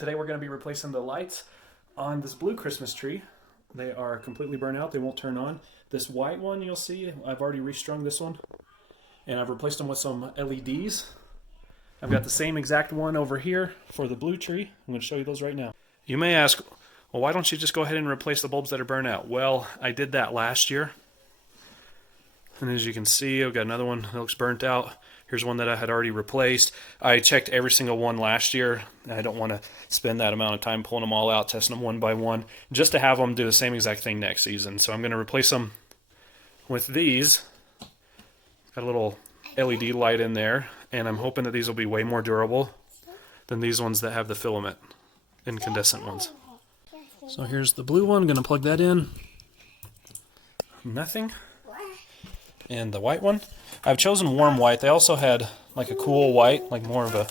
today we're going to be replacing the lights on this blue Christmas tree. They are completely burnt out. They won't turn on. This white one, you'll see, I've already restrung this one. And I've replaced them with some LEDs. I've got the same exact one over here for the blue tree. I'm going to show you those right now. You may ask, well, why don't you just go ahead and replace the bulbs that are burnt out? Well, I did that last year. And as you can see, I've got another one that looks burnt out. Here's one that I had already replaced. I checked every single one last year. I don't want to spend that amount of time pulling them all out, testing them one by one, just to have them do the same exact thing next season. So I'm going to replace them with these. Got a little LED light in there, and I'm hoping that these will be way more durable than these ones that have the filament, incandescent ones. So here's the blue one. I'm going to plug that in. Nothing. And the white one, I've chosen warm white. They also had like a cool white, like more of a,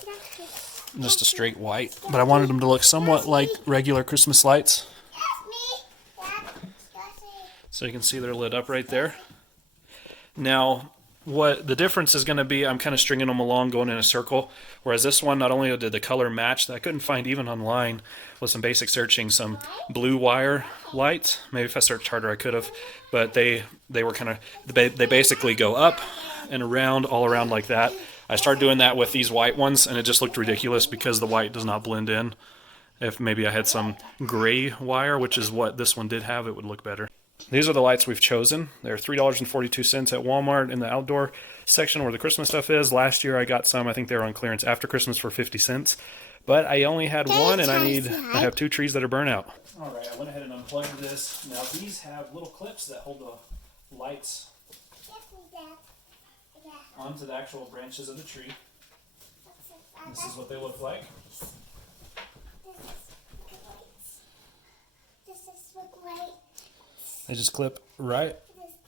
just a straight white. But I wanted them to look somewhat like regular Christmas lights. So you can see they're lit up right there. Now, what the difference is going to be, I'm kind of stringing them along, going in a circle. Whereas this one, not only did the color match, that I couldn't find even online with some basic searching, some blue wire lights. Maybe if I searched harder I could have. But they were kind of, they basically go up and around, all around like that. I started doing that with these white ones, and it just looked ridiculous because the white does not blend in. If maybe I had some gray wire, which is what this one did have, it would look better. These are the lights we've chosen. They're $3.42 at Walmart in the outdoor section where the Christmas stuff is. Last year I got some. I think they were on clearance after Christmas for 50 cents. But I only had one, and I have 2 trees that are burnt out. All right, I went ahead and unplugged this. Now these have little clips that hold the lights onto the actual branches of the tree. This is what they look like. They just clip right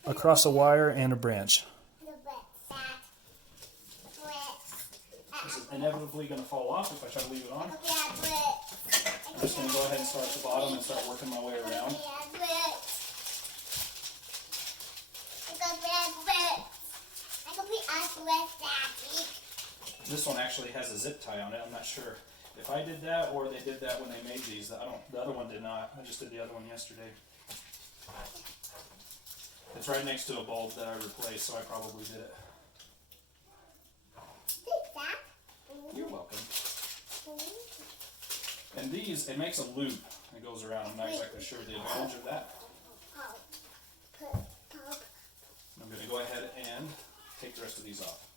across a wire and a branch. This is inevitably going to fall off if I try to leave it on. I'm just going to go ahead and start at the bottom and start working my way around. This one actually has a zip tie on it. I'm not sure if I did that or they did that when they made these. The other one did not. I just did the other one yesterday. It's right next to a bulb that I replaced, so I probably did it. You're welcome. And these, it makes a loop that goes around. I'm not exactly sure the advantage of that. I'm going to go ahead and take the rest of these off.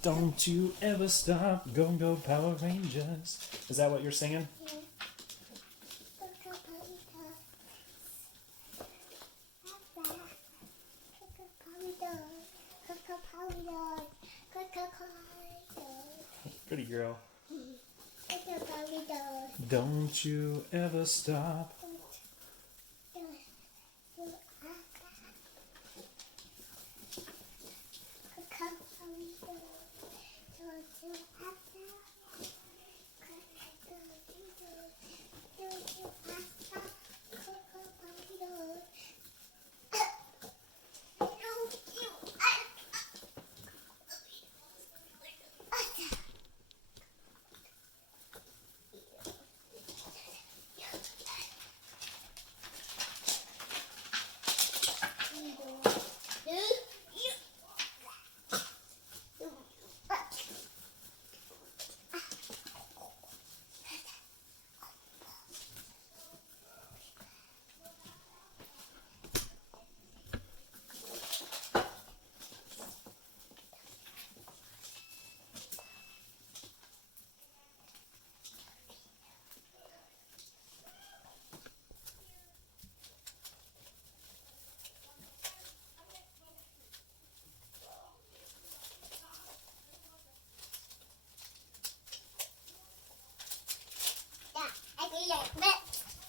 Don't you ever stop, go Power Rangers. Is that what you're singing? Pretty girl. Don't you ever stop.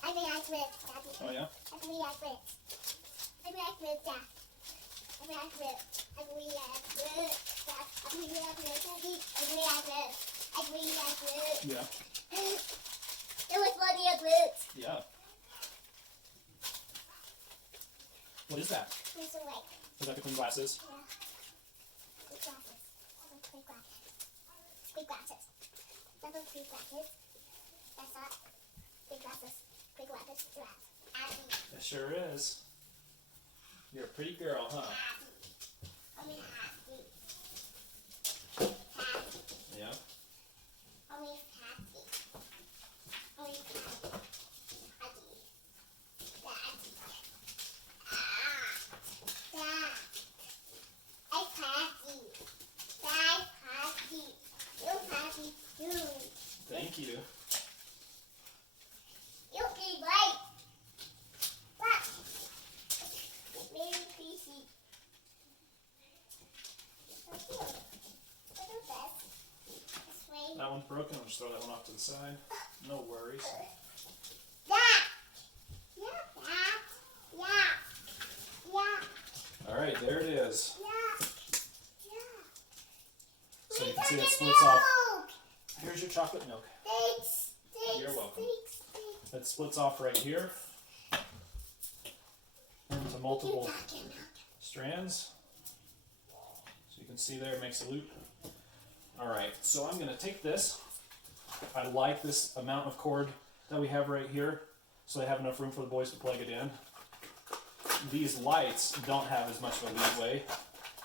I like red, Daddy. Oh yeah? I like red. I like red, Dad. I like red. I like red, Dad. I like red, Daddy. I like red. I like red. Yeah. It was funny at red. Yeah. What is that? It's a light. Is that the clean glasses? Yeah. Big glasses. I like big glasses. Big glasses. That was big glasses. That's not big glasses. Big glasses. Abby. It sure is. You're a pretty girl, huh? I mean happy. Happy. Yeah. I mean happy. I mean happy. Happy. Daddy. Dad. I'm happy. Dad happy. You're happy too. Thank you. You'll be right. What? Maybe PC. What's here? What is this? This way. That one's broken. I'll just throw that one off to the side. No worries. Dad. Yeah, Dad. Yeah. Yeah. All right, there it is. Yeah. Yeah. So you We can see got it the splits off. milk. Here's your chocolate milk. Thanks. Thanks. You're welcome. Thanks. It splits off right here into multiple You talking about? strands. So you can see there, it makes a loop. All right, so I'm going to take this. I like this amount of cord that we have right here, so they have enough room for the boys to plug it in. These lights don't have as much of a leadway.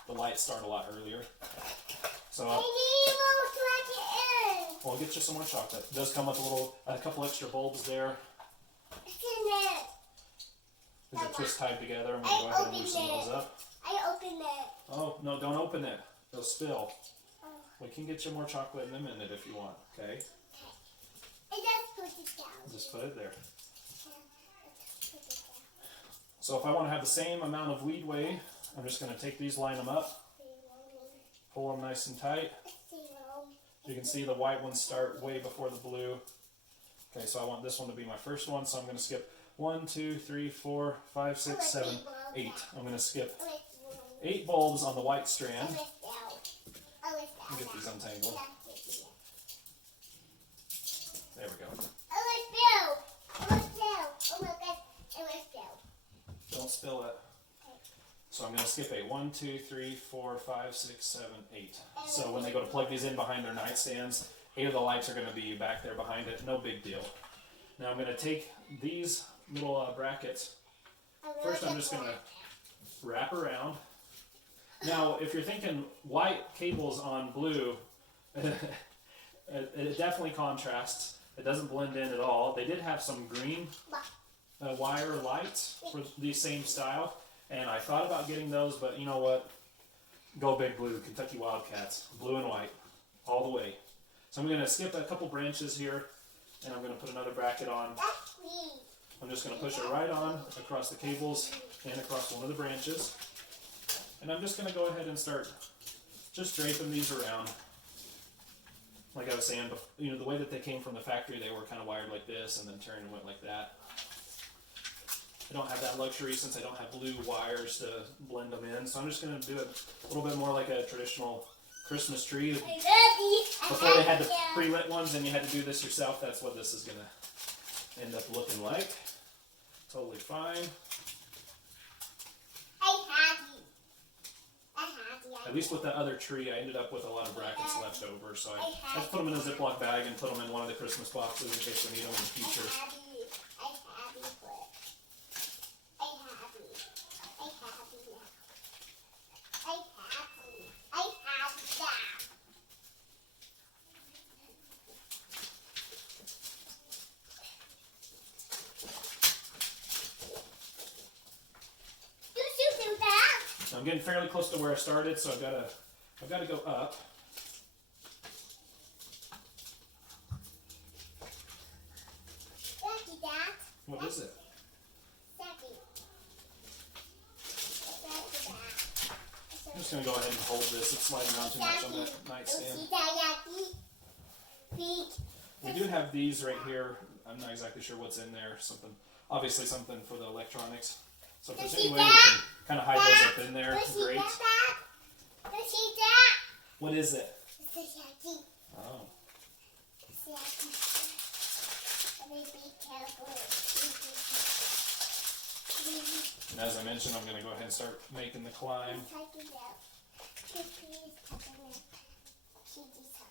The lights start a lot earlier. So I need more plug it in. we'll get you some more chocolate. It does come with a couple extra bulbs there. It's in there. Because they're twist tied together. I'm going to go ahead and loosen those up. I opened it. Oh, no, don't open it. They'll spill. Oh. We can get you more chocolate in a minute if you want, okay? I just put it down. Just put it there. Yeah, I just put it down. So if I want to have the same amount of leadway, I'm just going to take these, line them up, pull them nice and tight. You can see the white ones start way before the blue. Okay, so I want this one to be my first one, so I'm going to skip 1, 2, 3, 4, 5, 6, 7, 8. I'm going to skip 8 bulbs on the white strand. Get these untangled. There we go. Don't spill it. So I'm going to skip 8. 1, 2, 3, 4, 5, 6, 7, 8. So when they go to plug these in behind their nightstands, 8 of the lights are going to be back there behind it. No big deal. Now I'm going to take these little brackets. First I'm just going to wrap around. Now if you're thinking white cables on blue, it definitely contrasts. It doesn't blend in at all. They did have some green wire lights for the same style, and I thought about getting those, but you know what? Go big blue, Kentucky Wildcats, blue and white, all the way. So I'm going to skip a couple branches here, and I'm going to put another bracket on. I'm just going to push it right on across the cables and across one of the branches. And I'm just going to go ahead and start just draping these around. Like I was saying, you know, the way that they came from the factory, they were kind of wired like this and then turned and went like that. I don't have that luxury since I don't have blue wires to blend them in. So I'm just going to do it a little bit more like a traditional Christmas tree. Before they had the pre-lit ones and you had to do this yourself, that's what this is going to end up looking like. Totally fine. At least with the other tree, I ended up with a lot of brackets left over, so I just put them in a Ziploc bag and put them in one of the Christmas boxes in case we need them in the future. I'm getting fairly close to where I started, so I've got to go up. What is it? I'm just going to go ahead and hold this. It's sliding around too much on that nightstand. We do have these right here. I'm not exactly sure what's in there. Obviously something for the electronics. So if there's Does any she way we that? can kind of hide those up in there, Does she great. that? Does she that? What is it? It's a yucky. Oh. It's yucky. Let me be careful. And as I mentioned, I'm going to go ahead and start making the climb. Take it out. Please take it out. She just up.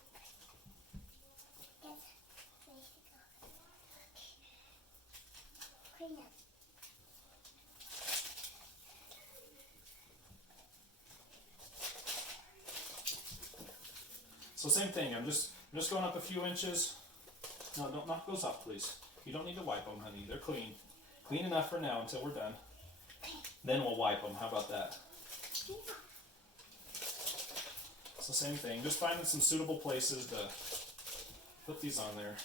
Yes. There you go. Clean up. So same thing, I'm just going up a few inches. No, don't knock those off, please. You don't need to wipe them, honey. They're clean. Clean enough for now until we're done. Then we'll wipe them. How about that? Yeah. So same thing, just finding some suitable places to put these on there.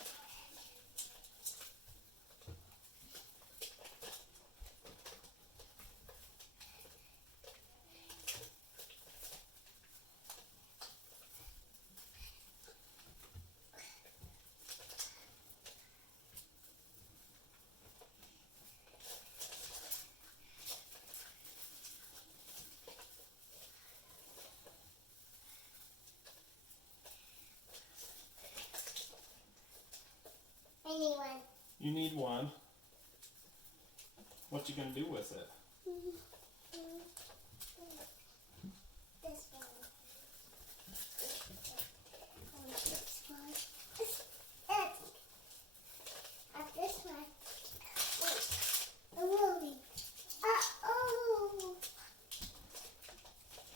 Anyone. You need one. What you gonna do with it? This one. This one. This one. Wait. The movie. Uh-oh.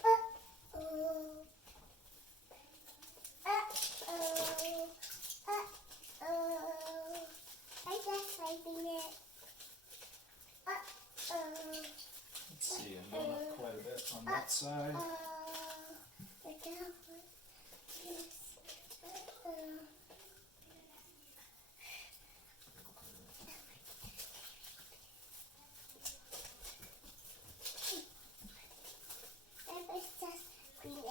Uh-oh. Uh-oh. Uh-oh. I just wiping it. Uh-oh. Let's see, I'm going up quite a bit on that side. The devil is. That was just clean it.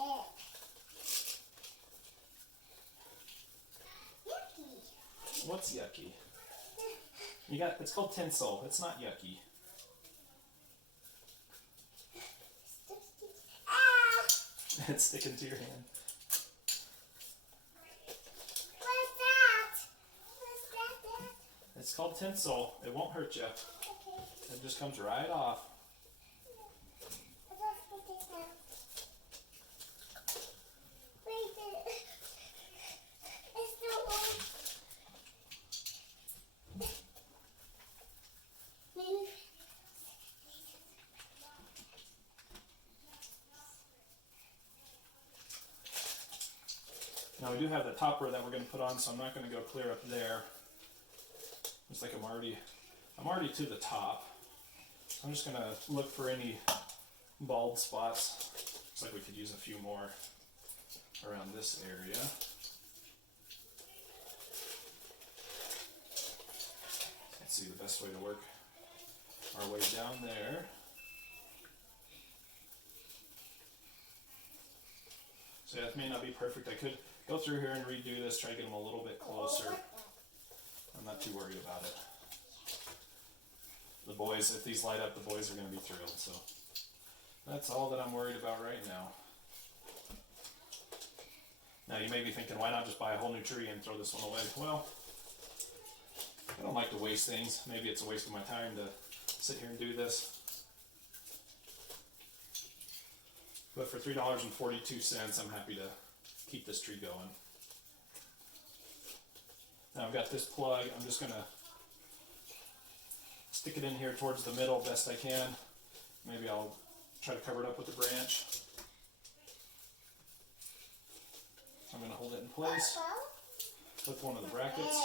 Yucky. What's yucky? It's called tinsel. It's not yucky. Ah! It's sticking to your hand. What's that? What's that? It's called tinsel. It won't hurt you. Okay. It just comes right off. I just put this down. Wait, it's still on. Move. Now we do have the topper that we're going to put on, so I'm not going to go clear up there. Looks like I'm already to the top. So I'm just going to look for any bald spots. Looks like we could use a few more around this area. Let's see the best way to work our way down there. So yeah, it may not be perfect. I could go through here and redo this, try to get them a little bit closer. I'm not too worried about it. The boys, if these light up, the boys are going to be thrilled. So that's all that I'm worried about right now. Now you may be thinking, why not just buy a whole new tree and throw this one away? Well, I don't like to waste things. Maybe it's a waste of my time to sit here and do this. But for $3.42, I'm happy to keep this tree going. Now I've got this plug. I'm just going to stick it in here towards the middle best I can. Maybe I'll try to cover it up with a branch. I'm going to hold it in place with one of the brackets.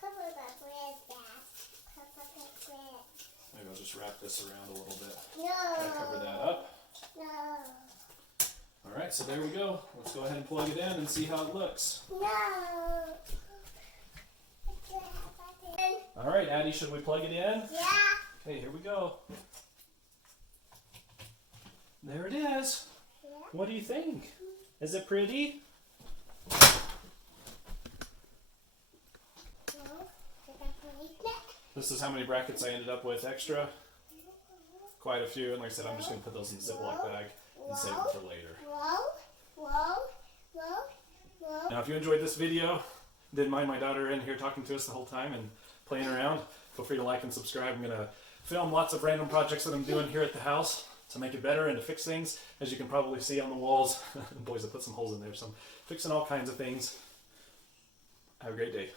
Cover the bread, Dad. Cover the bread. Maybe I'll just wrap this around a little bit. No. Try to cover that up. No. Alright, so there we go. Let's go ahead and plug it in and see how it looks. No. Alright, Addie, should we plug it in? Yeah. Okay, here we go. There it is. Yeah. What do you think? Is it pretty? This is how many brackets I ended up with extra. Quite a few, and like I said, I'm just going to put those in a Ziploc bag and save them for later. Now, if you enjoyed this video, didn't mind my daughter in here talking to us the whole time and playing around, feel free to like and subscribe. I'm going to film lots of random projects that I'm doing here at the house to make it better and to fix things. As you can probably see on the walls, boys have put some holes in there, so I'm fixing all kinds of things. Have a great day.